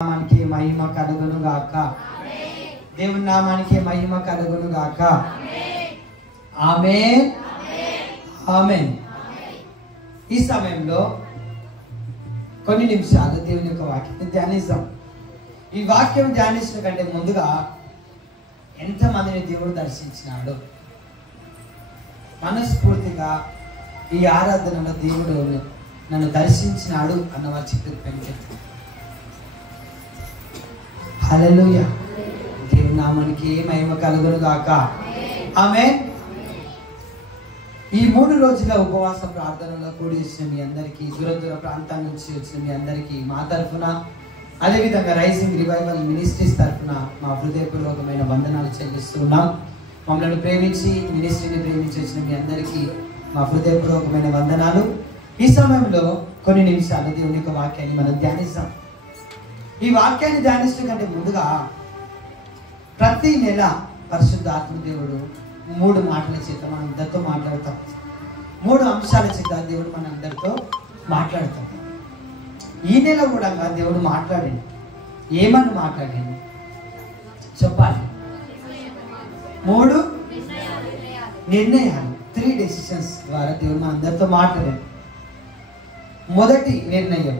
నామానికి మహిమ కలుగును గాక. దేవుని నామానికి మహిమ కలుగును గాక. ఆమేన్ ఆమేన్. ఈ సమయంలో కొన్ని నిమిషాలు దేవుని యొక్క వాక్యాన్ని ధ్యానిస్తాం. ఈ వాక్యం ధ్యానించిన కంటే ముందుగా ఎంతమందిని దేవుడు దర్శించినాడు, మనస్ఫూర్తిగా ఈ ఆరాధనలో దేవుడు నన్ను దర్శించినాడు అన్న వారి చిత్రం పెంచారు. హల్లెలూయా. దేవుని నామానికి మహిమ కలుగును గాక. ఆమేన్. ఈ 3 రోజుల ఉపవాస ప్రార్థనలో కూడి వచ్చిన మీ అందరికీ, దూర దూర ప్రాంతాల నుంచి వచ్చిన మీ అందరికీ మా తరఫున, అదేవిధంగా రైజింగ్ రివైవల్ మినిస్ట్రీస్ తరఫున మా హృదయపూర్వకమైన వందనాలు చెల్లిస్తున్నాం. మమ్మల్ని ప్రేమించి మినిస్ట్రీని ప్రేమించి వచ్చిన మీ అందరికీ మా హృదయపూర్వకమైన వందనాలు. ఈ సమయంలో కొన్ని నిమిషాలు దేవుని యొక్క వాక్యాన్ని మనం ధ్యానిస్తాం. ఈ వాక్యాన్ని ధ్యానించడం కంటే ముందుగా ప్రతి నెల పరిశుద్ధ ఆత్మదేవుడు 3 మాటల చేత మన అందరితో మాట్లాడతాం. 3 అంశాల చేత దేవుడు మన అందరితో మాట్లాడతాం. ఈ నెల కూడా దేవుడు మాట్లాడండి. ఏమని మాట్లాడండి చెప్పాలి. 3 నిర్ణయాలు, 3 డెసిషన్స్ ద్వారా దేవుడు మన అందరితో మాట్లాడండి. మొదటి నిర్ణయం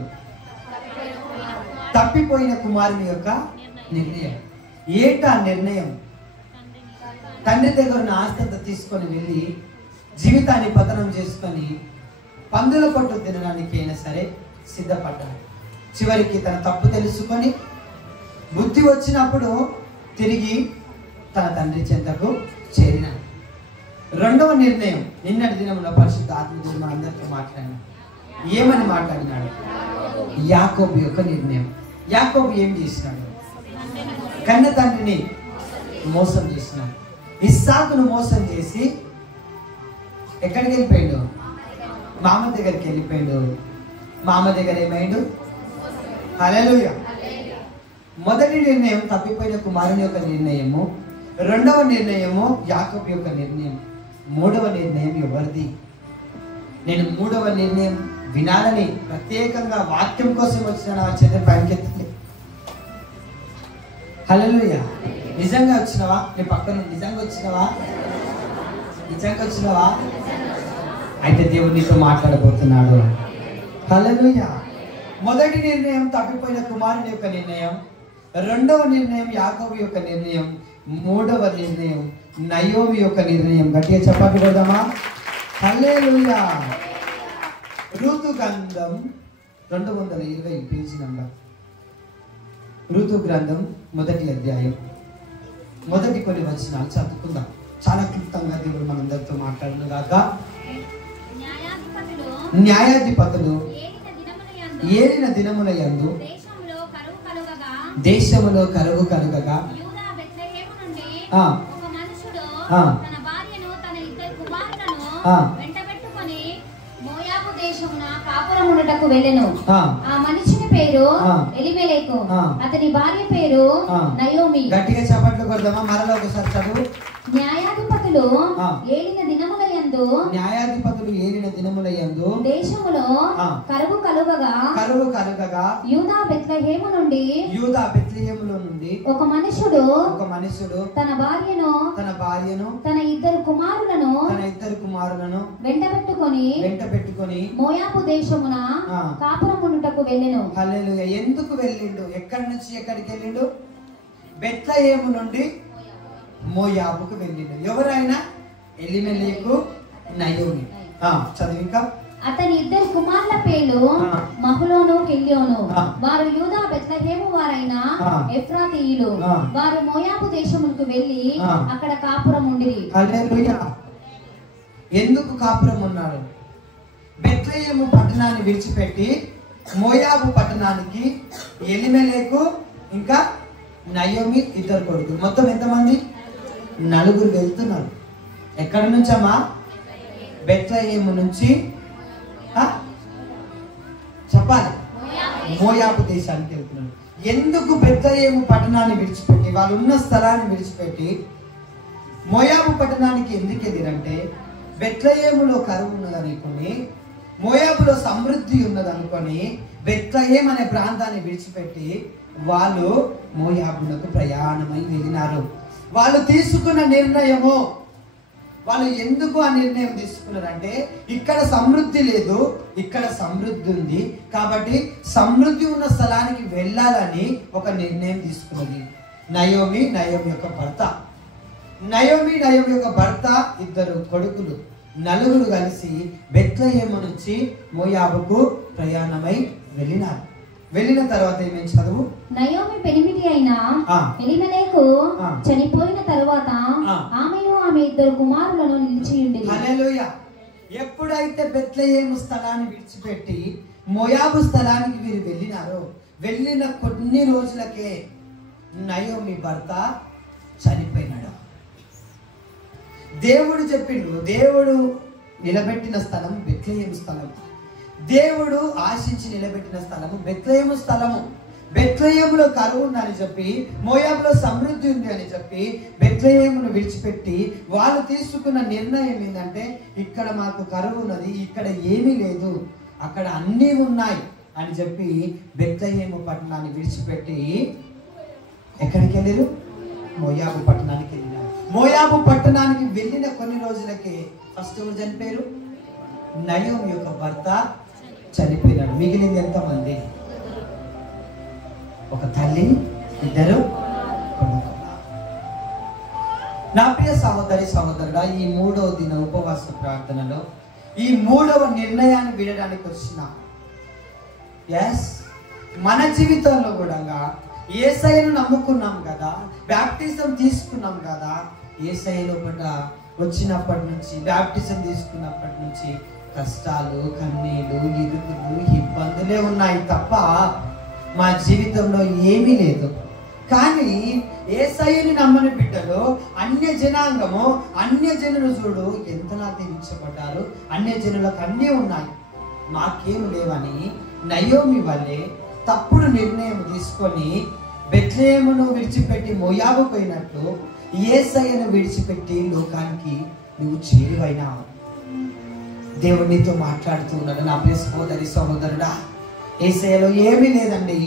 తప్పిపోయిన కుమారుని యొక్క నిర్ణయం. ఏంటా నిర్ణయం? తండ్రి దగ్గర ఉన్న ఆస్తంతా తీసుకొని వెళ్ళి జీవితాన్ని పతనం చేసుకొని పందుల పొట్టు తినడానికి అయినా సరే సిద్ధపడ్డాడు. చివరికి తన తప్పు తెలుసుకొని బుద్ధి వచ్చినప్పుడు తిరిగి తన తండ్రి చెంతకు చేరినాడు. రెండవ నిర్ణయం, నిన్నటి దినంలో పరిశుద్ధ ఆత్మదేవుడు మన అందరితో మాట్లాడినాడు. ఏమని మాట్లాడినాడు? యాకోబు యొక్క నిర్ణయం. యాకోబు ఏం చేసినాడు? కన్న తండ్రిని మోసం చేసినాడు. ఇస్సాకును మోసం చేసి ఎక్కడికి వెళ్ళిపోయాడు? మామ దగ్గరికి వెళ్ళిపోయాడు. మామ దగ్గర ఏమైండు? హల్లెలూయా. మొదటి నిర్ణయం తప్పిపోయిన కుమారుని యొక్క నిర్ణయము. రెండవ నిర్ణయము యాకోబు యొక్క నిర్ణయం. మూడవ నిర్ణయం ఎవరిది? నేను మూడవ నిర్ణయం వినాలని ప్రత్యేకంగా వాక్యం కోసం వచ్చిన నా చేతులు పైకెత్తి. హల్లెలూయా. నిజంగా వచ్చినవా? నీ పక్కన నిజంగా వచ్చినవా? నిజంగా వచ్చినవా? అయితే దేవుడు నీతో మాట్లాడబోతున్నాడు. హల్లెలూయా. మొదటి నిర్ణయం తప్పిపోయిన కుమారుని యొక్క నిర్ణయం. రెండవ నిర్ణయం యాకోబు యొక్క నిర్ణయం. మూడవ నిర్ణయం నయోమి యొక్క నిర్ణయం. గట్టిగా చెప్పండి కొడదామా? హల్లెలూయా. ఋతు గ్రంథం 220 పేజీ నంబర్. ఋతు గ్రంథం 1వ అధ్యాయం మొదటి కొన్ని వచనాలు చదువుకుందాం. చాలా క్లుప్తంగా దేవుడు మనందరితో మాట్లాడును గాక. న్యాయాధిపతులు ఏలిన దినముల యందు దేశములో కరువు కలుగగా వెళ్ళెను. ఆ మనిషిని పేరు ఎలిమెలెకు, అతని భార్య పేరు నయోమి. గట్టిగా చప్పట్లు కొడదామా? మరలా ఒకసారి చదువు. న్యాయాధిపతులు ఏలిన దినముల యందు దేశములో కరువు కలుగగా యూదా బెత్లెహేములో నుండి ఒక మనుషుడు తన భార్యను తన ఇద్దరు కుమారులను వెంటబెట్టుకొని మోయాబు దేశమున కాపురముండుటకు వెళ్ళెను. హల్లెలూయా. ఎందుకు వెళ్ళిండు? ఎక్కడి నుంచి ఎక్కడికి వెళ్ళిండు? బెత్లెహేము నుండి మోయాబుకు వెళ్ళిండు. ఎవరైనా? ఎలిమెలెకు, నయోమి. చదువు ఇంకా. అతని ఇద్దరు కుమారుల పేర్లు మహులోను, కెల్యోను. వారు యూదా బెత్లెహేము వారైన ఎఫ్రాతీయులు. వారు మోయాబు దేశములకు వెళ్ళి అక్కడ కాపురం ఉండిరి. హల్లెలూయా. ఎందుకు కాపురం ఉన్నాడు? బెత్లెహేము పట్టణాన్ని విడిచిపెట్టి మోయాబు పట్టణానికి ఎలిమెలెకు ఇంకా నయోమి ఇద్దరు కొడుకులు. మొత్తం ఎంతమంది? 4 వెళ్తున్నారు. ఎక్కడి నుంచమ్మా? బెత్లెహేము నుంచి చెప్పాలి, మోయాబు దేశానికి వెళ్తున్నారు. ఎందుకు బెత్లెహేము పట్టణాన్ని విడిచిపెట్టి, వాళ్ళు ఉన్న స్థలాన్ని విడిచిపెట్టి మోయాబు పట్టణానికి ఎందుకు వెళ్ళిరంటే, బెత్లెహేములో కరువు ఉన్నదనుకొని, మోయాబులో సమృద్ధి ఉన్నదనుకొని బెత్లెహేము అనే ప్రాంతాన్ని విడిచిపెట్టి వాళ్ళు మోయాబునకు ప్రయాణమై వెళ్ళినారు. వాళ్ళు తీసుకున్న నిర్ణయము, వాళ్ళు ఎందుకు ఆ నిర్ణయం తీసుకున్నారంటే ఇక్కడ సమృద్ధి లేదు, ఇక్కడ సమృద్ధి ఉంది కాబట్టి సమృద్ధి ఉన్న స్థలానికి వెళ్ళాలని ఒక నిర్ణయం తీసుకున్నది. నయోమి యొక్క భర్త, నయోమి యొక్క భర్త, ఇద్దరు కొడుకులు, నలుగురు కలిసి బెత్లెహేము నుంచి మోయాబుకు ప్రయాణమై వెళ్ళినారు. వెళ్ళిన తర్వాత ఏమేమి చదువు? నయోమి పెనిమిటి అయిన ఎలీమెలెకు చనిపోయిన తర్వాత ఆమెను ఆమె ఇద్దరు కుమారులను నిలిచి ఉండేది. హల్లెలూయా. ఎప్పుడైతే బెత్లెహేము స్థలాన్ని విడిచిపెట్టి మోయాబు స్థలానికి వీరు వెళ్ళినారో, వెళ్ళిన కొన్ని రోజులకే నయోమి భర్త చనిపోయినాడు. దేవుడు చెప్పిండు, దేవుడు నిలబెట్టిన స్థలం బెత్లెహేము స్థలం, దేవుడు ఆశించి నిలబెట్టిన స్థలము బెత్లెహేము స్థలము. బెత్లెహేములో కరువు ఉందని చెప్పి, మోయాబులో సమృద్ధి ఉంది అని చెప్పి బెత్లెహేమును విడిచిపెట్టి వాళ్ళు తీసుకున్న నిర్ణయం ఏంటంటే ఇక్కడ మాకు కరువు ఉన్నది, ఇక్కడ ఏమీ లేదు, అక్కడ అన్నీ ఉన్నాయి అని చెప్పి బెత్లెహేము పట్టణాన్ని విడిచిపెట్టి ఎక్కడికి వెళ్ళారు? మోయాబు పట్టణానికి వెళ్ళినారు. మోయాబు పట్టణానికి వెళ్ళిన కొన్ని రోజులకే ఫస్ట్ ఎవరు చనిపోయారు? నయోమి యొక్క భర్త చనిపోయినాడు. మిగిలింది ఎంతమంది? ఒక తల్లి, ఇద్దరు కొడుకులు. నా ప్రియ సహోదరి సహోదరుడా, ఈ 3వ దిన ఉపవాస ప్రార్థనలో ఈ 3వ నిర్ణయాన్ని వినడానికి వచ్చిన మన జీవితంలో కూడా యేసయ్యను నమ్ముకున్నాం కదా, బ్యాప్టిజం తీసుకున్నాం కదా, యేసయ్యలో వచ్చినప్పటి నుంచి, బ్యాప్టిజం తీసుకున్నప్పటి నుంచి కష్టాలు, కన్నీళ్ళు, ఇరుకులు, ఇబ్బందులే ఉన్నాయి తప్ప మా జీవితంలో ఏమీ లేదు. కానీ యేసయ్యని నమ్మని బిడ్డలు, అన్య జనాంగము, అన్య జనులు చూడు ఎంతలా దీవించబడ్డారు. అన్య జనులకు అన్నీ ఉన్నాయి, మాకేం లేవని నయోమి వల్లే తప్పుడు నిర్ణయం తీసుకొని బెత్లెహేమును విడిచిపెట్టి మోయాబు పోయినట్టు యేసయ్యను విడిచిపెట్టి లోకానికి నువ్వు చేరువైనావు. దేవుడు నీతో మాట్లాడుతూ ఉన్నాడు. నా ప్రియ సహోదరి సహోదరుడా, యేసయ్యలో ఏమీ లేదండి,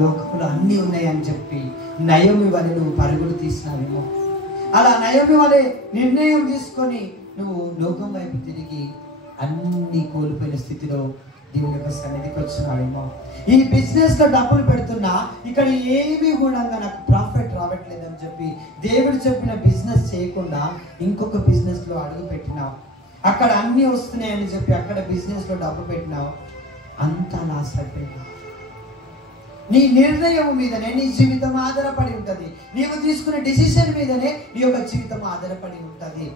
లోకంలో అన్నీ ఉన్నాయని చెప్పి నయోమి వలె నువ్వు పరుగులు తీసినావేమో. అలా నయోమి వలె నిర్ణయం తీసుకొని నువ్వు లోకం వైపు తిరిగి అన్ని కోల్పోయిన స్థితిలో దేవుని యొక్క సన్నిధికి వచ్చినావేమో. ఈ బిజినెస్ లో డబ్బులు పెడుతున్నా ఇక్కడ ఏమీ కూడా నాకు ప్రాఫిట్ రావట్లేదని చెప్పి దేవుడు చెప్పిన బిజినెస్ చేయకుండా ఇంకొక బిజినెస్ లో అడుగు పెట్టినావు. అక్కడ అన్ని వస్తున్నాయని చెప్పి అక్కడ బిజినెస్ లో డబ్బు పెట్టినావు. అంతా లాస్ అయిపోయినావు. నీ నిర్ణయం మీదనే నీ జీవితం ఆధారపడి ఉంటది. నీవు తీసుకునే డిసిషన్ మీదనే నీ యొక్క జీవితం ఆధారపడి ఉంటది.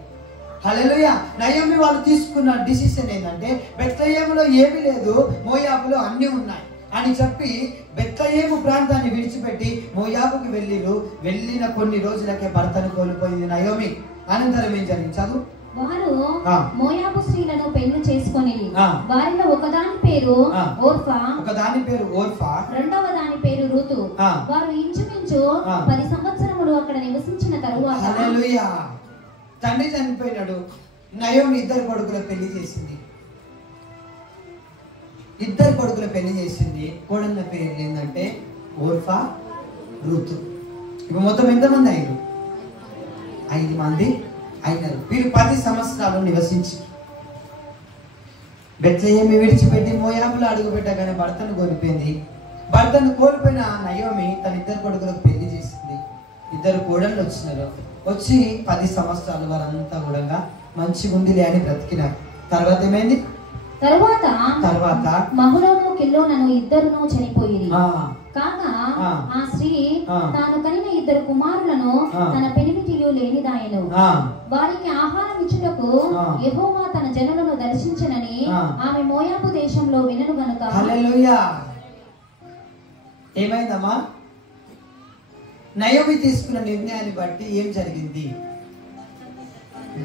హల్లెలూయా. నయోమి వాళ్ళు తీసుకున్న డిసిషన్ ఏంటంటే బెత్లెహేములో ఏమీ లేదు, మోయాబులో అన్నీ ఉన్నాయి అని చెప్పి బెత్లెహేము ప్రాంతాన్ని విడిచిపెట్టి మోయాబుకి వెళ్ళిన కొన్ని రోజులకే భర్తను కోల్పోయింది నయోమి. అనంతరం ఏం జరిగింది? చదువు. వారు మోయాబు స్త్రీలను పెళ్లి చేసుకొని వారిలో ఒకదాని పేరు ఓర్ఫా, రెండవ దాని పేరు రూతు. వారు ఇంచుమించు 10 సంవత్సరములు అక్కడ నివసించిన తరువాత హల్లెలూయా, తండ్రి చనిపోయినాడు. నయోమి ఇద్దరు కొడుకుల పెళ్లి చేసింది. కోడళ్ళ పేరు ఏంటంటే ఓర్ఫా, రూతు. ఇప్పుడు మొత్తం ఎంతమంది అయ్యారు? 5 మంది అయినారు. వీరు 10 సంవత్సరాలు నివసించి బెత్లెహేము విడిచిపెట్టి మోయాబులో అడుగు పెట్టగానే భర్తను కోల్పోయింది. భర్తను కోల్పోయిన నయోమి తన ఇద్దరు కొడుకులకు పెళ్లి చేసింది. 2 కోడళ్ళు వచ్చినారు. వచ్చి 10 సంవత్సరాలు వారంతా కూడా మంచిగా ఉందిలే అని బ్రతికినారు. తర్వాత ఏమైంది? తర్వాత మహులోను కిల్లోనను ఇద్దరును చనిపోయిరి. కాగా ఆ స్త్రీ తాను కనిన 2 కుమారులను తన పెనిమిటియు లేనిదాయను. వారికి ఆహారం ఇచ్చుటకు యెహోవా తన జనులను దర్శించనని ఆమె మోయాబు దేశంలో వినను గనుక. హల్లెలూయా. ఏమైందమ్మా? నయోమి తీసుకున్న నిర్ణయాన్ని బట్టి ఏం జరిగింది?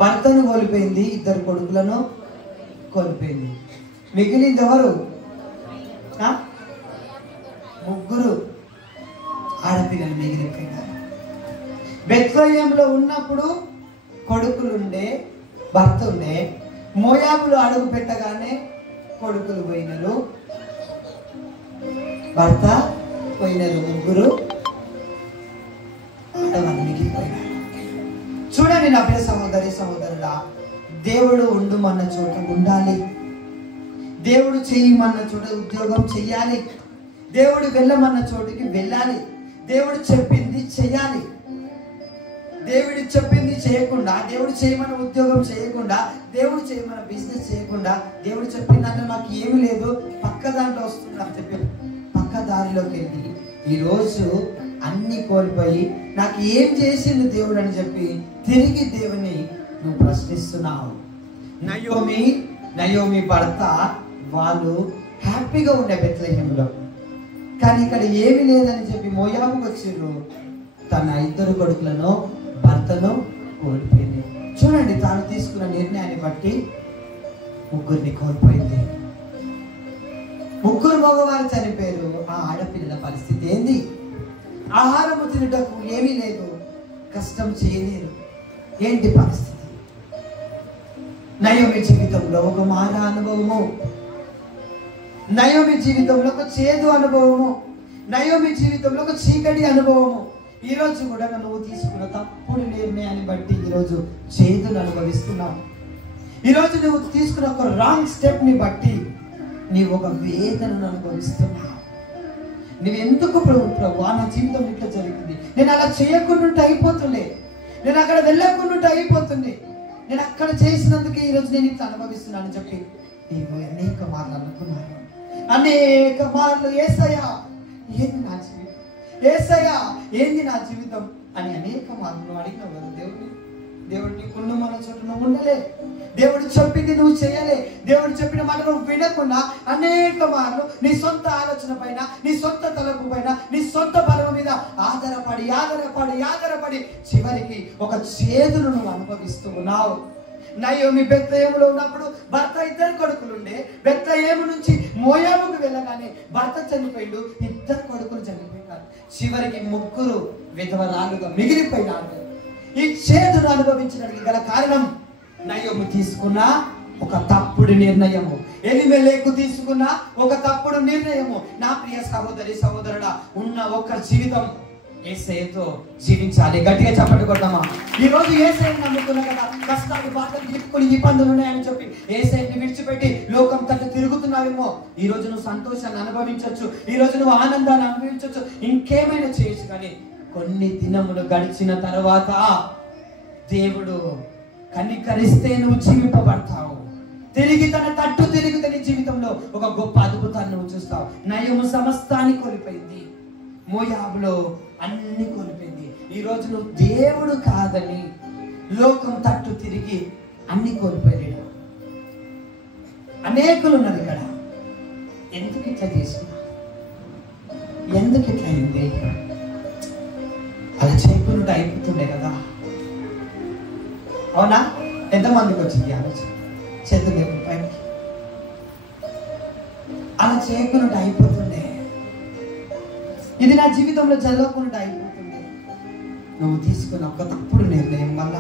భర్తను కోల్పోయింది, 2 కొడుకులను కోల్పోయింది. మిగిలింది ఎవరు? 3 ఆడపిల్లలు మిగిలిపోయినారు. బెత్లెహేములో ఉన్నప్పుడు కొడుకులుండే, భర్త ఉండే. మోయాబులో అడుగు పెట్టగానే కొడుకులు పోయినారు, భర్త పోయినారు, ముగ్గురు ఆడవాళ్ళు మిగిలిపోయినారు. చూడండి నా ప్రియ సహోదరి సహోదరుడా, దేవుడు ఉండుమన్న చోట ఉండాలి, దేవుడు చేయమన్న చోట ఉద్యోగం చెయ్యాలి, దేవుడు వెళ్ళమన్న చోటుకి వెళ్ళాలి, దేవుడు చెప్పింది చెయ్యాలి. దేవుడు చెప్పింది చేయకుండా, దేవుడు చేయమన్న ఉద్యోగం చేయకుండా, దేవుడు చేయమన్న బిజినెస్ చేయకుండా, దేవుడు చెప్పిందంటే నాకు ఏమి లేదు పక్క దాంట్లో వస్తుంది అని చెప్పి పక్క దారిలోకి వెళ్ళి ఈరోజు అన్ని కోల్పోయి నాకు ఏం చేసింది దేవుడు అని చెప్పి తిరిగి దేవుని నువ్వు ప్రశ్నిస్తున్నావు. నయోమి భర్త వాళ్ళు హ్యాపీగా ఉండే బెత్లెహేములో, కానీ ఇక్కడ ఏమి లేదని చెప్పి మోయాబుకు వచ్చిర్రు. తన 2 కొడుకులను భర్తను కోల్పోయింది. చూడండి, తాను తీసుకున్న నిర్ణయాన్ని బట్టి 3 కోల్పోయింది. 3 మగవారు చనిపోయారు. ఆ ఆడపిల్లల పరిస్థితి ఏంది? ఆహారము తినటకు ఏమీ లేదు, కష్టం చేయలేరు. ఏంటి పరిస్థితి? నయోమి జీవితంలో ఒక మార అనుభవము, నయోమి జీవితంలో ఒక చేదు అనుభవము, నయోమి జీవితంలో ఒక చీకటి అనుభవము. ఈ రోజు కూడా నువ్వు తీసుకున్న తప్పుడు నిర్ణయాన్ని బట్టి ఈరోజు చేదును అనుభవిస్తున్నావు. ఈరోజు నువ్వు తీసుకున్న ఒక రాంగ్ స్టెప్ ని బట్టి నీవు ఒక వేదనను అనుభవిస్తున్నావు. నువ్వు ఎందుకు ప్రభు నా జీవితం ఇట్లా జరిగింది, నేను అలా చేయకుండా అయిపోతుండే, నేను అక్కడ వెళ్ళకుండా అయిపోతుంది, నేను అక్కడ చేసినందుకే ఈరోజు నేను ఇట్లా అనుభవిస్తున్నాను చెప్పి నీవు అనేక మార్లు అనుకున్నాను. అనేక మార్లు యేసయ్యా ఏంది నా జీవితం, యేసయ్యా ఏంది నా జీవితం అని అనేక మార్లు అడిగినావు కదా దేవుడిని. దేవుడు నీకున్న మన చోట నువ్వు ఉండలే, దేవుడు చెప్పింది నువ్వు చేయలే, దేవుడు చెప్పిన మాట నువ్వు వినకుండా అనేక మార్లు నీ సొంత ఆలోచన పైన, నీ సొంత తలపు పైన, నీ సొంత బలం మీద ఆధారపడి ఆధారపడి ఆధారపడి చివరికి ఒక చేదును నువ్వు అనుభవిస్తూ ఉన్నావు. నయోమి బెత్లెహేములో ఉన్నప్పుడు భర్త 2 కొడుకులుండే. బెత్లెహేము నుంచి మోయాబుకు వెళ్ళగానే భర్త చనిపోయిండు, 2 కొడుకులు చనిపోయినారు. చివరికి 3 విధవరాలుగా మిగిలిపోయినారు. ఈ చేదును అనుభవించడానికి గల కారణం నయోమి తీసుకున్న ఒక తప్పుడు నిర్ణయము, ఎలీమెలెకు తీసుకున్న ఒక తప్పుడు నిర్ణయము. నా ప్రియ సహోదరి సహోదరుడా, ఉన్న ఒక జీవితం యేసయ్యతో జీవించాలి. గట్టిగా చప్పట్లు కొడదామా? ఈ రోజు యేసయ్యని నమ్ముకున్నా కదా, కష్టాలు బాధలు తీసుకుని ఇబ్బందులు ఉన్నాయని చెప్పి యేసయ్యని విడిచిపెట్టి లోకం తట్టు తిరుగుతున్నావేమో. ఈ రోజు నువ్వు సంతోషాన్ని అనుభవించవచ్చు, ఈ రోజు నువ్వు ఆనందాన్ని అనుభవించవచ్చు, ఇంకేమైనా చేయొచ్చు. కానీ కొన్ని దినములు గడిచిన తర్వాత దేవుడు కనికరిస్తే నువ్వు జీవింపబడతావు. తిరిగి తన తట్టు తిరిగితే నీ జీవితంలో ఒక గొప్ప అద్భుతాన్ని నువ్వు చూస్తావు. నయోమి సమస్తాన్ని కోల్పోయింది, మోయాబులో అన్ని కోల్పోయింది. ఈ రోజు నువ్వు దేవుడు కాదని లోకం తట్టు తిరిగి అన్ని కోల్పోయాడు. అనేకులు ఉన్నారు ఇక్కడ. ఎందుకు ఇట్లా చేసినా, ఎందుకు ఇట్లా అయింది? అలా చేయకుండా అయిపోతుండే కదా, అవునా? ఎంతమందికి వచ్చింది ఆలోచన? చేతులు పైకి. అలా చేయకుండా అయిపోతుండే, ఇది నా జీవితంలో జరగకుండా అయిపోతుంది. నువ్వు తీసుకున్న ఒక తప్పుడు నిర్ణయం వల్ల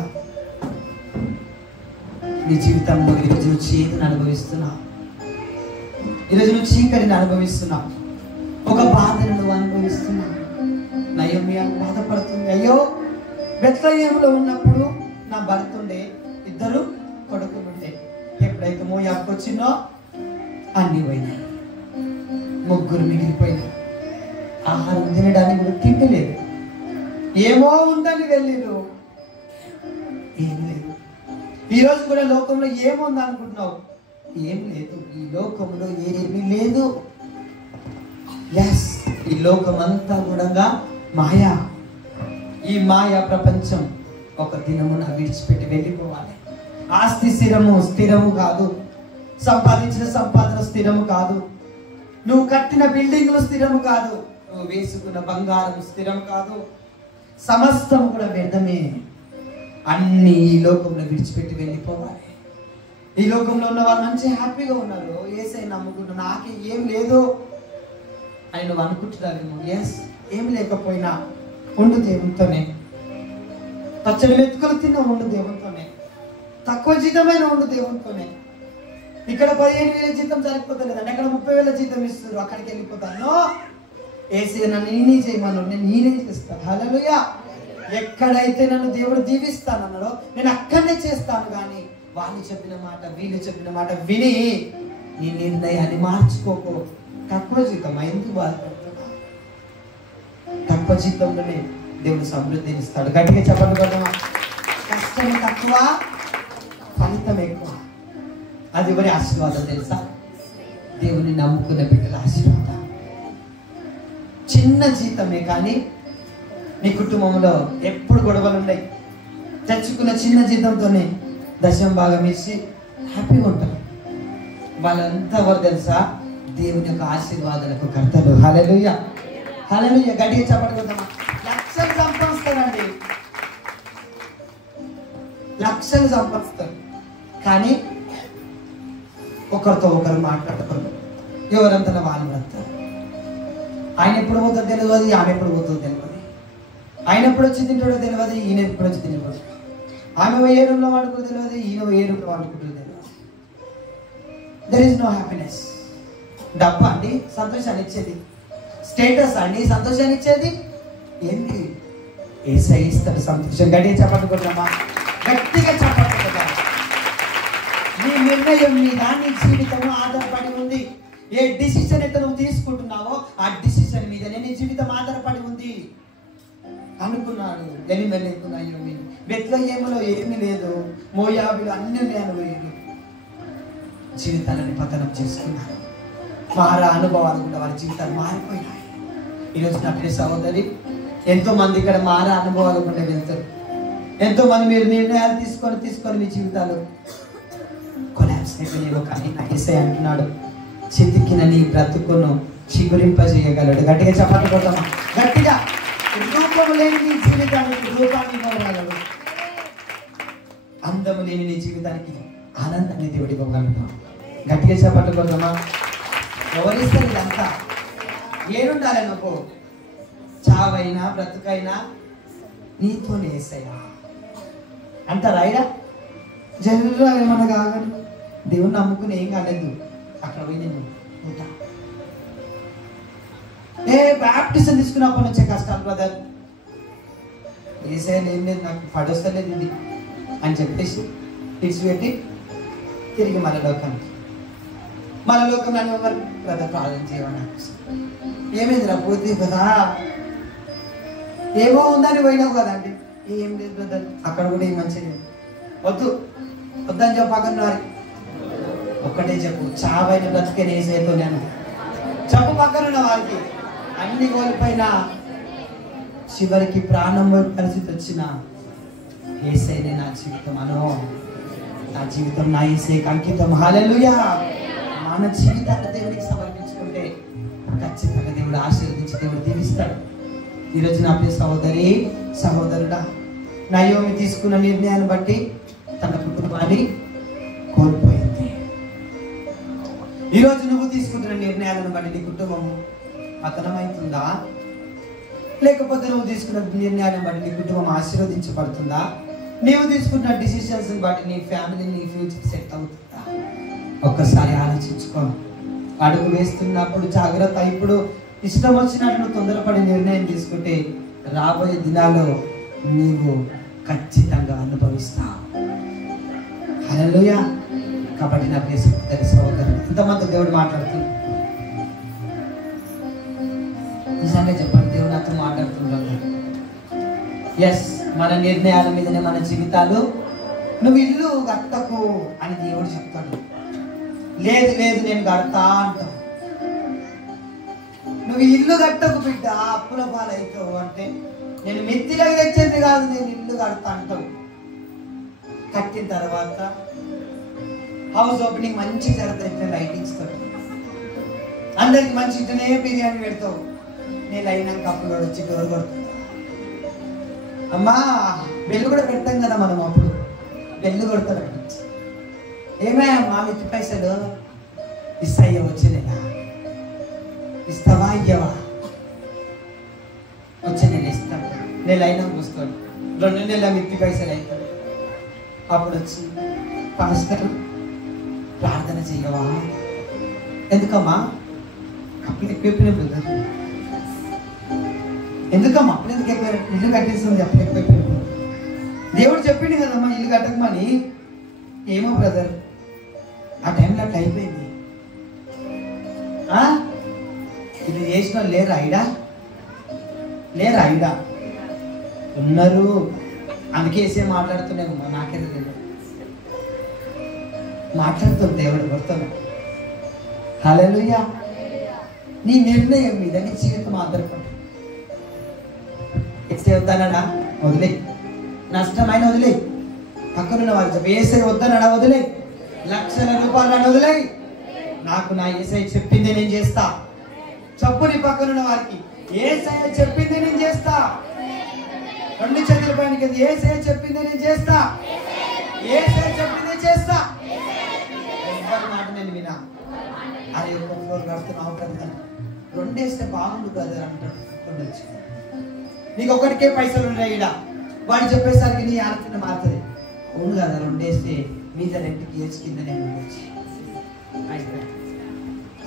నీ జీవితంలో ఈరోజు నువ్వు చేతిని అనుభవిస్తున్నావు, ఈరోజు నువ్వు చీకటిని అనుభవిస్తున్నావు, ఒక బాధను నువ్వు అనుభవిస్తున్నావు. నయోమి బాధపడుతుంది, అయ్యో బెత్లెహేములో ఉన్నప్పుడు నా భర్త ఉండే, 2 కొడుకులు ఉండే, ఎప్పుడైతే మోయాబుకు వచ్చిందో అన్ని పోయినాయి, 3 మిగిలిపోయినాయి. ఆహారం తినడానికి కూడా తిండి లేదు, ఏమో ఉందని వెళ్ళిరు, ఏం లేదు. ఈరోజు కూడా లోకంలో ఏముంది అనుకుంటున్నావు? ఏం లేదు. ఈ లోకంలో ఏమీ లేదు. ఈ లోకం అంతా కూడా మాయా. ఈ మాయా ప్రపంచం ఒక దినమున విడిచిపెట్టి వెళ్ళిపోవాలి. ఆస్తి స్థిరము కాదు, సంపాదించిన సంపాదన స్థిరము కాదు, నువ్వు కట్టిన బిల్డింగ్లు స్థిరము కాదు, నువ్వు వేసుకున్న బంగారం స్థిరం కాదు, సమస్తం కూడా వ్యర్థమే. అన్ని ఈ లోకంలో విడిచిపెట్టి వెళ్ళిపోవాలి. ఈ లోకంలో ఉన్న వాళ్ళు మంచి హ్యాపీగా ఉన్నారు, యేసయ్యని నమ్ముకున్నా, నాకే ఏం లేదు అని నువ్వు అనుకుంటున్నావేమో. ఏం లేకపోయినా ఉండు దేవునితోనే, పచ్చడి మెతుకులు తిన్న ఉండు దేవునితోనే, తక్కువ జీతమైన ఉండు దేవునితోనే. ఇక్కడ 15,000 జీతం సరిపోతలేదండి, అక్కడ 30,000 జీతం ఇస్తారు, అక్కడికి వెళ్ళిపోతాను. యేసయ్య నన్ను నేనే చేయమన్నాడు, నేను నేనే చేస్తాను. హల్లెలూయా. ఎక్కడైతే నన్ను దేవుడు దీవిస్తానన్నాడో నేను అక్కడనే చేస్తాను. కానీ వాళ్ళు చెప్పిన మాట వీళ్ళు చెప్పిన మాట విని నీ నిర్ణయాన్ని మార్చుకోకు. తక్కువ జీతం ఎందుకు బాధపడుతున్నా? తక్కువ జీతంలోనే దేవుడు సమృద్ధిని ఇస్తాడు. గట్టిగా చెప్పండి కదా. కష్టం తక్కువ, ఫలితం ఎక్కువ. అది ఎవరి ఆశీర్వాదం తెలుసా? దేవుని నమ్ముకున్న బిడ్డల ఆశీర్వాదం. చిన్న జీతమే కానీ నీ కుటుంబంలో ఎప్పుడు గొడవలు ఉన్నాయి. తెచ్చుకున్న చిన్న జీతంతోనే దశమ భాగం ఇచ్చి హ్యాపీగా ఉంటారు. వాళ్ళంతా ఎవరు తెలుసా? దేవుని యొక్క ఆశీర్వాదాలకు కర్తలు. హల్లెలూయా, హల్లెలూయా. గట్టిగా చెప్పగలుగుతామా? లక్షలు సంపాదిస్తారండి, లక్షలు సంపాదిస్తారు. కానీ ఒకరితో ఒకరు మాట్లాడతారు, ఎవరంతా వాళ్ళు పడతారు. ఆయన ఎప్పుడు పోతుందో తెలియదు, ఆమె ఎప్పుడు పోతుందో తెలియదు. ఆయన ఎప్పుడు వచ్చి తింటాడో తెలియదు, ఈయన ఎప్పుడు వచ్చి తినకూడదు. ఆమె ఏ రూమ్లో వాడుకో తెలియదు, ఈయన ఏ రూమ్లో వాడుకుంటూ తెలియదు. There is no happiness. డబ్బా అండి సంతోషాన్ని ఇచ్చేది, స్టేటస్ అండి సంతోషాన్ని ఇచ్చేది ఏంటి? యేసయ్య ఇస్తాడు సంతోషం. గట్టిగా చెప్పట్టుకుంటామా? గట్టిగా చెప్పట్టుకుంటా. నీ నిర్ణయం మీద నీ జీవితం ఆధారపడి ఉంది. ఏ డిసిషన్ అయితే నువ్వు తీసుకుంటున్నావో ఆ డిసిషన్ మీదనే నీ జీవితం ఆధారపడి ఉంది. అనుకున్నాడు ఎలిమెలెకున్నాయో బెత్లెహేములో ఏమీ లేదు, మోయాబులు అన్ని అనుభవాలు జీవితాలను పతనం చేసుకున్నారు. మారా అనుభవాలు కూడా వారి జీవితాలు మారిపోయినాయి. ఈరోజు నా ప్రియ సహోదరి, ఎంతో మంది ఇక్కడ మారా అనుభవాలు కూడా వెళ్తారు. ఎంతో మంది మీరు నిర్ణయాలు తీసుకొని మీ జీవితాలు కొలాప్స్ అయిపోయావు. కానీ నా యేసయ్య అంటున్నాడు, చితికిన నీ బ్రతుకును చిగురింపజేయగలడు. గట్టిగా చెప్పకపోతామా? గట్టిగా. రూపము లేని నీ జీవితానికి రూపాన్ని ఇవ్వగలడు. అందము లేని నీ జీవితానికి ఆనందాన్ని దేవుడు ఇవ్వగలడు. గట్టిగా చెప్పకపోతామా? ఎవరిస్తారు ఇదంతా? ఏడుండాలి అనుకో, చావైనా బ్రతుకైనా నీతోనే యేసయ్య అంటారా? అయినా జనరల్గా ఏమన్నా కాగలదు. దేవుని నమ్ముకుని ఏం కాలేదు, అక్కడ పోయి నేను ఉంటా. బ్యాప్టిజం తీసుకున్నప్పటి నుంచే కష్టాలు బ్రదర్, యేసయ్య ఏం లేదు, నాకు పడొస్తలేదు ఇది అని చెప్పేసి విడిచిపెట్టి తిరిగి మన లోకానికి బ్రదర్ ప్రార్థన చేయమని ఏమైందిరా పోతే కదా, ఏమో ఉందని పోయినావు కదండి. ఏం లేదు బ్రదర్, అక్కడ కూడా ఏం మంచిగా వద్దని చెప్పకన్నారు. ఒక్కటే చెప్పు, చావైన బ్రతికే యేసయ్యతో నేను చెప్పు. పక్కనున్న వారికి అన్ని కోల్పోయినా చివరికి ప్రాణం పరిస్థితి వచ్చిన యేసయ్యనే నా జీవితం అను. నా జీవితం నా యేసయ్యకి అంకితం. హల్లెలూయా. మన జీవితాన్ని దేవుడికి సమర్పించుకుంటే ఖచ్చితంగా దేవుడు ఆశీర్వదించి దేవుడు దీవిస్తాడు. ఈరోజు నా ప్రియ సహోదరి సహోదరుడా, నయోమి తీసుకున్న నిర్ణయాన్ని బట్టి తన కుటుంబాన్ని కోల్పోయింది. ఈరోజు నువ్వు తీసుకుంటున్న నిర్ణయాలను బట్టి నీ కుటుంబం పతనమవుతుందా? లేకపోతే నువ్వు తీసుకున్న నిర్ణయాలను బట్టి నీ కుటుంబం ఆశీర్వదించబడుతుందా? నీవు తీసుకున్న డిసిషన్స్ బట్టి నీ ఫ్యామిలీ, నీ ఫ్యూచర్ సెట్ అవుతుందా? ఒక్కసారి ఆలోచించుకో. అడుగు వేస్తున్నప్పుడు జాగ్రత్త. ఇప్పుడు ఇష్టం వచ్చినట్లు తొందరపడి నిర్ణయం తీసుకుంటే రాబోయే దినాల్లో నీవు ఖచ్చితంగా అనుభవిస్తావు. హల్లెలూయా. కాబట్టి నా ప్రియ సహోదరు, ఇంతమంది దేవుడు మాట్లాడుతుంది. నిజంగా చెప్పండి, దేవుడు నాతో మాట్లాడుతున్నాడు. ఎస్, మన నిర్ణయాల మీదనే మన జీవితాలు. నువ్వు ఇల్లు కట్టకు అని దేవుడు చెప్తాడు. లేదు లేదు నేను కడతా అంటావు. నువ్వు ఇల్లు కట్టకు బిడ్డ, అప్పుల పాలవుతావు అంటే నేను మెత్తిలోకి తెచ్చేది కాదు, నేను ఇల్లు కడతా అంటావు. కట్టిన తర్వాత హౌస్ ఓపెనింగ్ మంచి జరుగుతుంది, లైటింగ్స్ తోటి అందరికి మంచి ఇంటనే బిర్యానీ పెడతావు. నేను అయినాక అప్పుడు వచ్చి డోర్ కొడుతుంది. అమ్మా బెల్లు కూడా పెడతాం కదా మనం, అప్పుడు బెల్లు కొడతాడు. ఏమయ్యమ్మా మిత్తి పైసలు ఇస్తాయ్యా, వచ్చేనేనా ఇస్తావా అయ్యవా? వచ్చే నేను ఇస్తాను. నెల అయినా వస్తాడు, 2 నెలల మిత్తి పైసలు అవుతాడు. అప్పుడు వచ్చి పాస్టర్ ప్రార్థన చేయవా? ఎందుకమ్మా? అప్పుడు ఎక్కువ ఎందుకమ్మా ఎందుకు ఎక్కువ ఇల్లు కట్టిస్తుంది అప్పుడు ఎక్కువ దేవుడు చెప్పిండు కదమ్మా ఇల్లు కట్టకమని. ఏమో బ్రదర్ ఆ టైంలో అట్లా అయిపోయింది. ఇది చేసిన లేరా ఐడా ఉన్నారు. అందుకే వేసే మాట్లాడుతున్నామమ్మా. నాకేదో తెలియదు మాట్లాడుతాం దేవుడు కొడతాను. హల్లెలూయా. నీ నిర్ణయం మీద నీ జీవితం ఆధారపడి ఎస్ఏ వద్దనడా వదిలే, నష్టమైన వదిలే, పక్కనున్న వాళ్ళు చెప్పి ఏసై వద్దనడా వదిలే, లక్షల రూపాయలు వదిలే, నాకు నా ఏసై చెప్పింది నేను చేస్తా. చెప్పు నీ పక్కనున్న వారికి, ఏసై చెప్పింది నేను చేస్తా. రెండు చేతుల పైన ఏసై చెప్పింది నేను చేస్తా, ఏసై చెప్పింది చేస్తా. ఎవరి మాట నేను వినా. అరే ఒక ఫ్లోర్ కడుతున్నావు కదా, రెండేస్తే బాగుండు కదా అంటాడు. నీకు ఒకటికే పైసలు ఉన్నాయి ఈడ, వాడు చెప్పేసరికి నీ ఆలోచన మారుతుంది. అవును కదా రెండేస్తే మీద రెండుకి ఏజ్ కింద నేను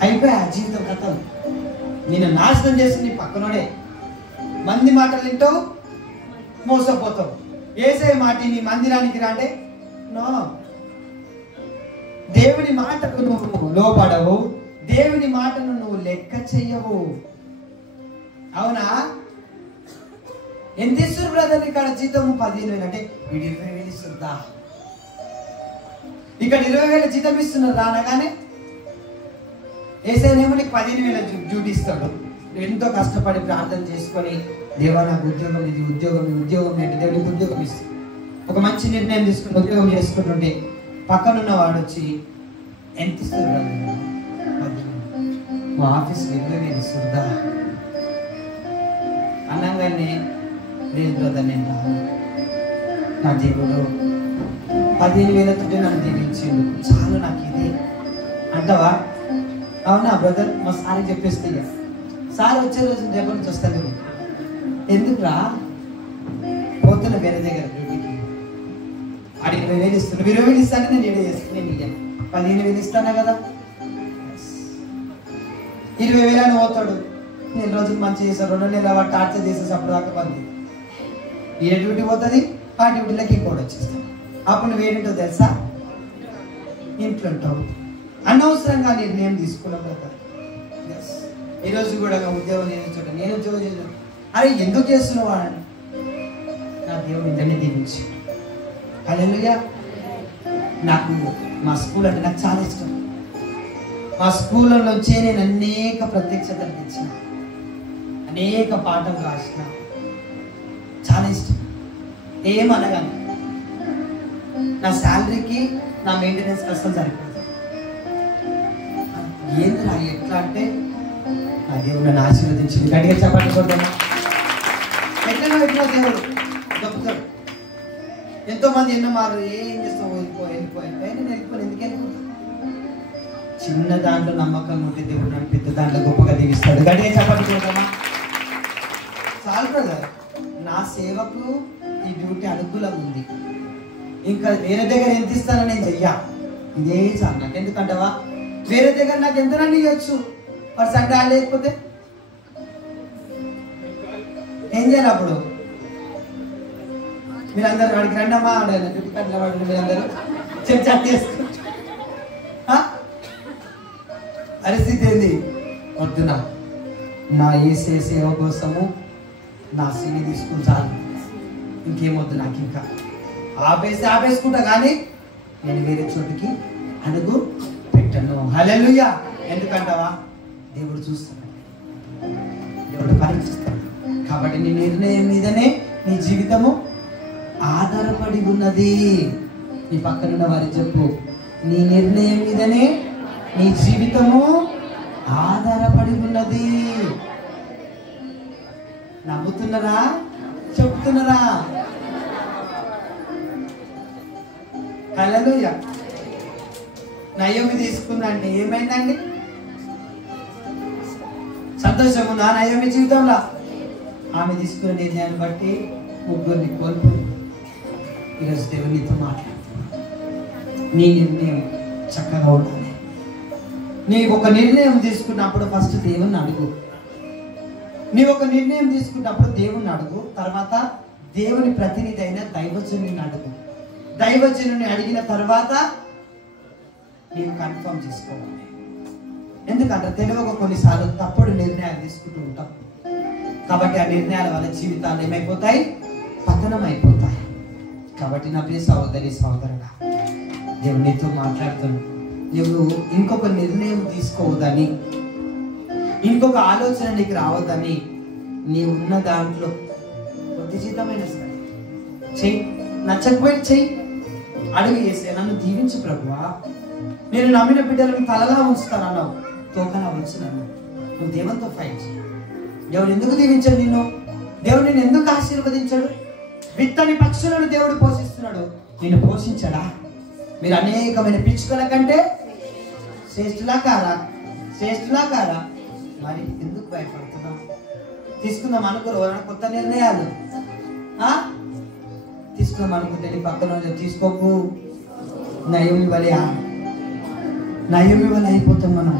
అయిపోయా జీవితం కథం. నేను నాశనం చేసి నీ పక్కనోడే. మంది మాటలు వింటావు, మోసపోతావు. ఏసే మాట నీ మందిరానికి రాంటే నో. దేవుని మాటకు నువ్వు లోపడవు, దేవుని మాటను నువ్వు లెక్క చెయ్యవు. అవునా? ఎంత ఇస్తారు బ్రదర్ ఇక్కడ జీతం? 15,000 అంటే వీడు 20,000 ఇస్తుందా? ఇక్కడ 20,000 జీతం ఇస్తున్నారు రానగానే ఏసైనేమో నీకు 15,000 డ్యూటీ ఇస్తాడు. ఎంతో కష్టపడి ప్రార్థన చేసుకొని దేవా నాకు ఉద్యోగం ఇది, ఉద్యోగం ఏంటి, దేవుడికి ఉద్యోగం ఇస్తుంది. ఒక మంచి నిర్ణయం తీసుకుని ఉద్యోగం చేసుకుంటుంటే పక్కనున్న వాడు వచ్చి ఎంత ఇస్తారు మా ఆఫీస్ 20,000 ఇస్తుందా అనగానే లేదు బ్రదర్ నేను రాను, నా దేవుడు 15,000 నన్ను దీవించిండు చాలు నాకు ఇది అంటావా? అవునా బ్రదర్? మా సార్కి చెప్పేస్తే సార్ వచ్చే రోజు రేపటి నుంచి వస్తాను. ఎందుకురా పోతున్న వేరే దగ్గర డ్యూటీకి, ఆడి 20,000 ఇస్తున్నాను, 20,000 ఇస్తాను నేను ఏడే చేస్తాను, నేను ఇయ్యాను 15,000 ఇస్తానా కదా. 20,000 అని పోతాడు. నేను రోజుకి మంచి చేస్తాను, 2 నెలలు వాడు టార్చర్ చేసేసి అప్పుడు దాకా బంద్. ఏ డ్యూటీ పోతుంది, ఆ డ్యూటీలోకి ఇంకోటి వచ్చేస్తాను. అప్పుడు నువ్వు ఏంటో తెలుసా, ఇంట్లో ఉంటావు. అనవసరంగా నిర్ణయం తీసుకున్నావు కదా. ఈరోజు కూడా ఉద్యోగం చేయించు, నేను ఉద్యోగం చేసాను. అరే ఎందుకు చేస్తున్నావు అని నా దేవుడు ఇంటనే దీవించి. హల్లెలూయా. నాకు మా స్కూల్ అంటే నాకు చాలా ఇష్టం. మా స్కూల్లో నుంచే నేను అనేక ప్రత్యక్షతలు తెచ్చిన, అనేక పాటలు రాసిన, చాలా ఇష్టం. ఏమనగానే నా శాలరీకి నా మెయింటెనెన్స్ కష్టం సరిపోతుంది. ఏంది నా ఎట్లా అంటే నా దేవుడు నన్ను ఆశీర్వదించింది. గట్టిగా చెప్పండి కొడతాను. ఎట్లనో ఎట్లా దేవుడు దొక్కుతాడు. ఎంతో మంది ఎన్నో మారు ఏం చేస్తావు, వెళ్ళిపోయాను నేను వెళ్ళిపోయాను. ఎందుకు వెళ్ళిపోతాను? చిన్న దాంట్లో నమ్మకం ఉంటే దేవుడు నన్ను పెద్ద దాంట్లో గొప్పగా దీవిస్తాడు. గట్టిగా చెప్పండి కొడతామా? చాలు కదా. నా సేవకు ఈ డ్యూటీ అనుకూలంగా ఉంది. ఇంకా వేరే దగ్గర ఎంత ఇస్తానో నేను చెయ్యా, ఇదే చాలు నాకు. ఎందుకంటావా? వేరే దగ్గర నాకు ఎంతనని ఇవ్వచ్చు, పర్సెంట్ లేకపోతే ఏం చేయాలి? అప్పుడు మీరందరూ వాడికి రండమ్మా డ్యూటీ కట్టిన వాడు మీరందరూ చర్చ చేసుకో. పరిస్థితి ఏంది? వద్దునా, నా ఏసే సేవ కోసము నా సీని తీసుకుని చాలు, ఇంకేమొద్దు నాకు. ఇంకా ఆపేసుకుంటా కానీ నేను వేరే చోటుకి అడుగు పెట్టను. హల్లెలూయా. ఎందుకంటావా? దేవుడు చూస్తాడు, దేవుడు పరీక్షిస్తాడు. కాబట్టి నీ నిర్ణయం మీదనే నీ జీవితము ఆధారపడి ఉన్నది. నీ పక్కనున్న వారి చెప్పు, నీ నిర్ణయం మీదనే నీ జీవితము ఆధారపడి ఉన్నది. నమ్ముతున్నారా? చెప్తున్నారా? హల్లెలూయా. నయోమి తీసుకుందండి, ఏమైందండి? సంతోషము నా నయోమి జీవితంలో. ఆమె తీసుకున్న నిర్ణయాన్ని బట్టి ముగ్గురిని కోల్పోయి ఈరోజు దేవునితో మాట్లాడుతున్నాను. నీ నిర్ణయం చక్కగా ఉండాలి. నీ ఒక నిర్ణయం తీసుకున్నప్పుడు ఫస్ట్ దేవుని అడుగు. నీవు ఒక నిర్ణయం తీసుకున్నప్పుడు దేవుణ్ణి అడుగు, తర్వాత దేవుని ప్రతినిధి అయిన దైవజనుని అడుగు. దైవజనుని అడిగిన తర్వాత నీవు కన్ఫర్మ్ చేసుకోవాలి. ఎందుకంటే తెలియక కొన్నిసార్లు తప్పుడు నిర్ణయాలు తీసుకుంటూ ఉంటాం. కాబట్టి ఆ నిర్ణయాల వల్ల జీవితాలు ఏమైపోతాయి? పతనం అయిపోతాయి. కాబట్టి నా ప్రియ సహోదరి సహోదరుడా, దేవుడు నీతో మాట్లాడుతున్నాను. నువ్వు ఇంకొక నిర్ణయం తీసుకోవద్దని, ఇంకొక ఆలోచన నీకు రావద్దని, నీ ఉన్న దాంట్లో కొద్ది జీతమైన సరే చెయ్యి, నచ్చకపోయి చెయ్యి, అడుగు వేసే నన్ను దీవించు ప్రభువా, నేను నమ్మిన బిడ్డలను తలలా ఉంచుతానన్నావు, తోకలా ఉంచున్నాను. నువ్వు దేవునితో ఫైట్ చేయి. దేవుడు ఎందుకు దీవించాడు నిన్ను? దేవుడు నిన్ను ఎందుకు ఆశీర్వదించాడు? విత్తని పక్షులను దేవుడు పోషిస్తున్నాడు, నిన్ను పోషించాడా? మీరు అనేకమైన పిచ్చుకల కంటే శ్రేష్ఠులా కారా? శ్రేష్ఠులా కారా? మరి ఎందుకు భయపడుతున్నావు? తీసుకుందాం అనుకోరు కొత్త నిర్ణయాలు తీసుకుందాం అనుకుంటే నీ పక్కన తీసుకోకు. నయమి వలె అయిపోతాం మనం.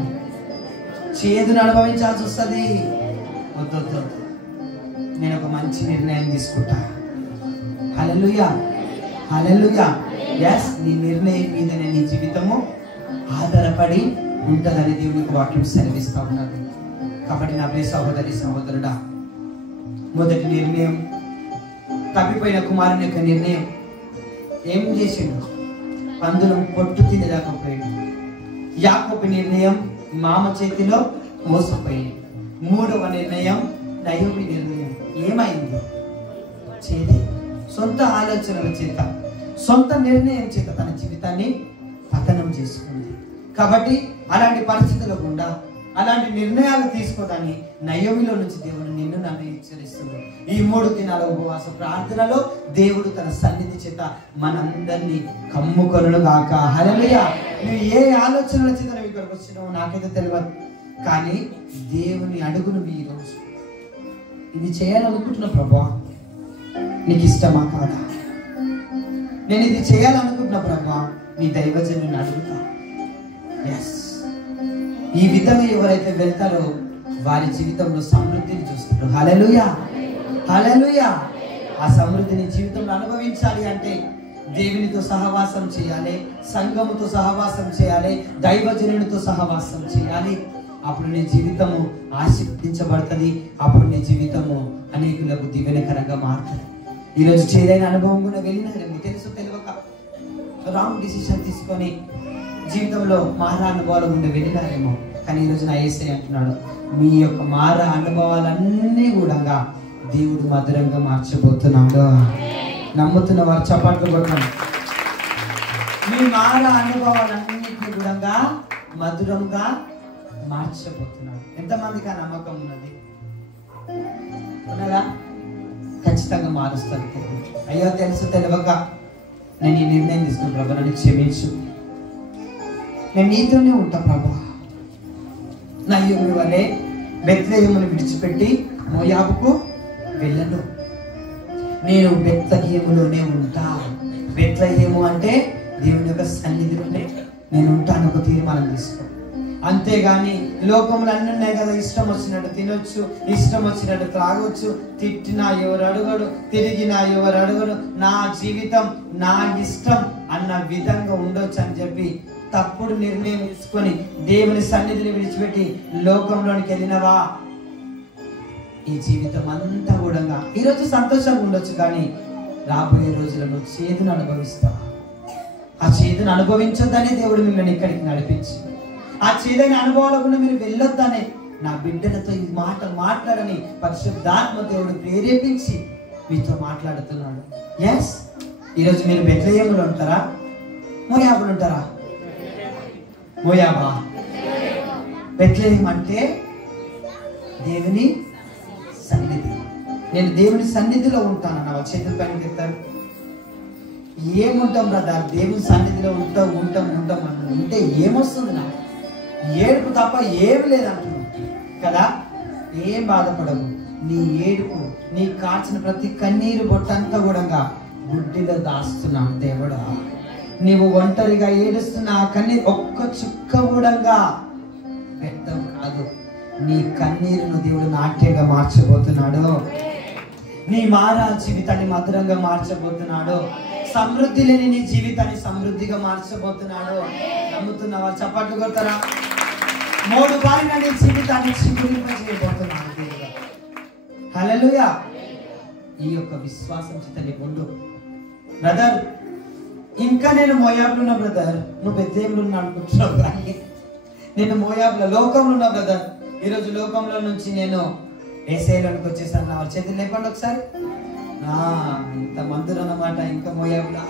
చేదును అనుభవించాల్సి వస్తుంది. వద్దు, నేను ఒక మంచి నిర్ణయం తీసుకుంటా. హల్లెలూయా, హల్లెలూయా. yes, నీ నిర్ణయం మీదనే నీ జీవితము ఆధారపడి ఉంటుందని దేవునికి వాక్యం సెలవిస్తా ఉన్నది. కాబట్టి నా ప్రియ సహోదరి సహోదరుడా, మొదటి నిర్ణయం తప్పిపోయిన కుమారుని యొక్క నిర్ణయం ఏం చేసిండు? పందులు పొట్టు తినేదాకపోయాడు. యాకోబు నిర్ణయం మామ చేతిలో మోసపోయింది. మూడవ నిర్ణయం నయోమి నిర్ణయం ఏమైంది? చేదే సొంత ఆలోచనల చేత, సొంత నిర్ణయం చేత తన జీవితాన్ని పతనం చేసుకుంది. కాబట్టి అలాంటి పరిస్థితుల గుండా అలాంటి నిర్ణయాలు తీసుకోదని నయోమిలో నుంచి దేవుడు నిన్ను నన్ను హెచ్చరిస్తుంది. ఈ 3 దినాల ఉపవాస ప్రార్థనలో దేవుడు తన సన్నిధి చేత మనందరినీ కమ్ముకొనును గాక. హల్లెలూయా. నువ్వు ఏ ఆలోచనల చేత నువ్వు ఇక్కడికి వచ్చినావు నాకైతే తెలియదు, కానీ దేవుని అడుగును ఈ రోజు ఇది చేయాలనుకుంటున్నా ప్రభువా, నీకు ఇష్టమా కాదా? నేను ఇది చేయాలనుకుంటున్నా ప్రభువా, నీ దైవజనుని అడుగుతా. ఎస్, ఈ విధంగా ఎవరైతే వెళ్తారో వారి జీవితంలో సమృద్ధిని చూస్తారు. హల్లెలూయా, హల్లెలూయా. ఆ సమృద్ధిని జీవితంలో అనుభవించాలి అంటే దేవునితో సహవాసం చేయాలి, సంఘముతో సహవాసం చేయాలి, దైవజనునితో సహవాసం చేయాలి. అప్పుడు నీ జీవితము ఆశీర్వదించబడుతుంది. అప్పుడు నీ జీవితము అనేకులకు దీవెనకరంగా మారుతుంది. ఈరోజు చేదైన అనుభవం కూడా వెళ్ళినారేమో, తెలుసు తెలియక రాంగ్ డిసిషన్ తీసుకొని జీవితంలో మారా అనుభవాలు ఉండి వెళ్ళినారేమో. కానీ ఈరోజు నా యేసయ్య అంటున్నాడు, మీ యొక్క మారా అనుభవాలన్నీ కూడా దేవుడు మధురంగా మార్చబోతున్నాడు. నమ్ముతున్న వారు చప్పట్లు కొట్టండి. మీ మారా అనుభవాలన్నింటినీ కూడా మధురంగా మార్చబోతున్నాడు. ఎంతమందికి ఆ నమ్మకం ఉన్నది? ఉన్నదా? ఖచ్చితంగా మారుస్తాను. అయ్యో తెలుసు తెలియక నేను ఈ నిర్ణయం తీసుకున్నాను ప్రభా, నన్ను క్షమించు, నేను నీతోనే ఉంటా ప్రభా. నయోమి వలె బెత్లెహేమును విడిచిపెట్టి మోయాబుకు వెళ్ళను, నేను బెత్లెహేములోనే ఉంటా. బెత్లెహేము అంటే దేవుని యొక్క సన్నిధిలోనే నేను ఉంటాను. ఒక తీర్మానం తీసుకో. అంతేగాని లోకములు అన్నీ ఉన్నాయి కదా, ఇష్టం వచ్చినట్టు తినొచ్చు, ఇష్టం వచ్చినట్టు త్రాగొచ్చు, తిట్టినా ఎవరు అడగడు, తిరిగినా ఎవరు అడగడు, నా జీవితం నా ఇష్టం అన్న విధంగా ఉండొచ్చు అని చెప్పి తప్పుడు నిర్ణయం తీసుకొని దేవుని సన్నిధిని విడిచిపెట్టి లోకంలోనికి వెళ్ళినవా, ఈ జీవితం అంతా కూడా ఈరోజు సంతోషంగా ఉండొచ్చు, కానీ రాబోయే రోజులను చేదును అనుభవిస్తావా? ఆ చేదును అనుభవించొద్దనే దేవుడు మిమ్మల్ని ఇక్కడికి నడిపించి, ఆ చేదైన అనుభవాల గుండా మీరు వెళ్ళొద్దనే నా బిడ్డలతో ఈ మాట మాట్లాడని పరిశుద్ధాత్మ దేవుడు ప్రేరేపించి మీతో మాట్లాడుతున్నాడు. ఎస్, ఈరోజు మీరు బెత్లెహేములో ఉంటారా, మోయాబులో ఉంటారా? మోయాబా? బెత్లెహేము అంటే దేవుని సన్నిధి. నేను దేవుని సన్నిధిలో ఉంటానన్న వాళ్ళ చేతుల పైన చెప్తారు. ఏముంటాం బ్రదర్, దేవుని సన్నిధిలో ఉంటాం అని ఉంటే ఏమొస్తుంది? నాకు ఏడుపు తప్ప ఏమి లేదంటున్నావు కదా. ఏం బాధపడవు. నీ ఏడుపు, నీ కాచిన ప్రతి కన్నీరు బొట్టంతా కూడా గుడ్డిలో దాస్తున్నావు దేవుడా. నీవు ఒంటరిగా ఏడుస్తున్న ఆ కన్నీరు ఒక్క చుక్క కూడా వ్యర్థం కాదు. నీ కన్నీరును దేవుడు నాట్యంగా మార్చబోతున్నాడు. నీ మారా జీవితాన్ని మధురంగా మార్చబోతున్నాడు. సమృద్ధి లేని నీ జీవితాన్ని సమృద్ధిగా మార్చబోతున్నాడు. నమ్ముతున్నవా? చప్పట్లు కొడతారా? 3 బారిన నీ జీవితాన్ని చిగురింపజేయబోతున్నాడు దేవుడు. హల్లెలూయా. ఈ యొక్క విశ్వాసం చేత నీకు ఉండు బ్రదర్. ఇంకా నేను మోయాబులో ఉన్నా బ్రదర్, నువ్వు బెత్లెహేములో ఉన్నా అనుకుంటున్నావు, కానీ నేను మోయాబులో లోకంలో ఉన్నా బ్రదర్. ఈరోజు లోకంలో నుంచి నేను యేసయ్యలోనికి వచ్చేసాను. నా చేతులు లేపండి ఒకసారి. ఇంత మందులు అన్నమాట. ఇంకా మోయాబులా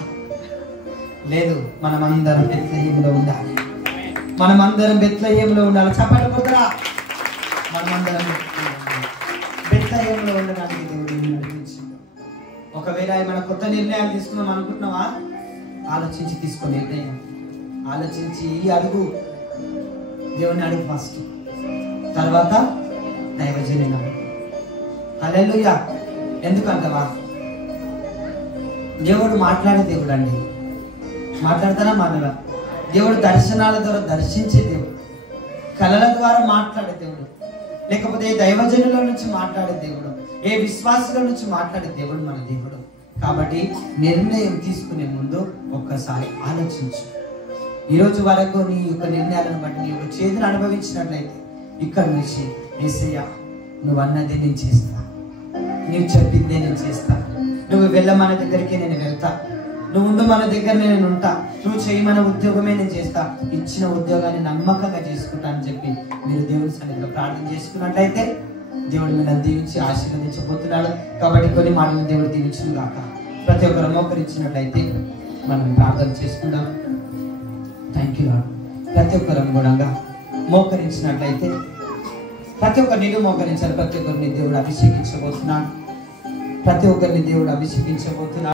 లేదు. మనమందరం బెత్లెహేములో ఉండాలి. మనమందరం బెత్లెహేములో ఉండాలి. చప్పట్లు కొడతారా? మనమందరం బెత్లెహేములో ఉండడానికి దేవుడు నడిపించింది. ఒకవేళ మన కొత్త నిర్ణయాలు తీసుకున్నాం అనుకుంటున్నావా? ఆలోచించి తీసుకో నిర్ణయం. ఆలోచించి ఈ అడుగు దేవుని అడుగు ఫస్ట్, తర్వాత దైవజనుని అడుగు. హల్లెలూయా. ఎందుకంటవా? దేవుడు మాట్లాడే దేవుడు అండి. మాట్లాడతారా? మాట్లాడ. దేవుడు దర్శనాల ద్వారా దర్శించే దేవుడు, కళల ద్వారా మాట్లాడే దేవుడు, లేకపోతే ఏ దైవజనుల నుంచి మాట్లాడే దేవుడు, ఏ విశ్వాసుల నుంచి మాట్లాడే దేవుడు మన దేవుడు. కాబట్టి నిర్ణయం తీసుకునే ముందు ఒక్కసారి ఆలోచించు. ఈరోజు వరకు నీ యొక్క నిర్ణయాలను బట్టి నీ యొక్క చేతులు అనుభవించినట్లయితే ఇక్కడ నుంచి యేసయ్యా నువ్వు అన్నది నేను చేస్తా, నీవు చెప్పిందే నేను చేస్తా, నువ్వు వెళ్ళమన దగ్గరికి నేను వెళ్తా, నువ్వు ఉండు మన దగ్గర నేను ఉంటా, నువ్వు చేయమన్న ఉద్యోగమే నేను చేస్తా, ఇచ్చిన ఉద్యోగాన్ని నమ్మకంగా చేసుకుంటా అని చెప్పి మీరు దేవుని సన్నిధిలో ప్రార్థన చేసుకున్నట్లయితే దేవుడు మిమ్మల్ని దీవించి ఆశీర్వదించబోతున్నాడు. కాబట్టి కొన్ని మాటలు దేవుడు దీవించును గాక. ప్రతి ఒక్కరు మోకరించినట్లయితే మనం ప్రార్థన చేసుకుందాం. Thank you lord. ప్రతి ఒక్కరు కూడా మోకరించినట్లయితే ప్రతి ఒక్కరిని మోకరించాలి. ప్రతి ఒక్కరిని దేవుడు అభిషేకించబోతున్నాడు. ప్రతి ఒక్కరిని దేవుడు అభిషేకించబోతున్నాడు.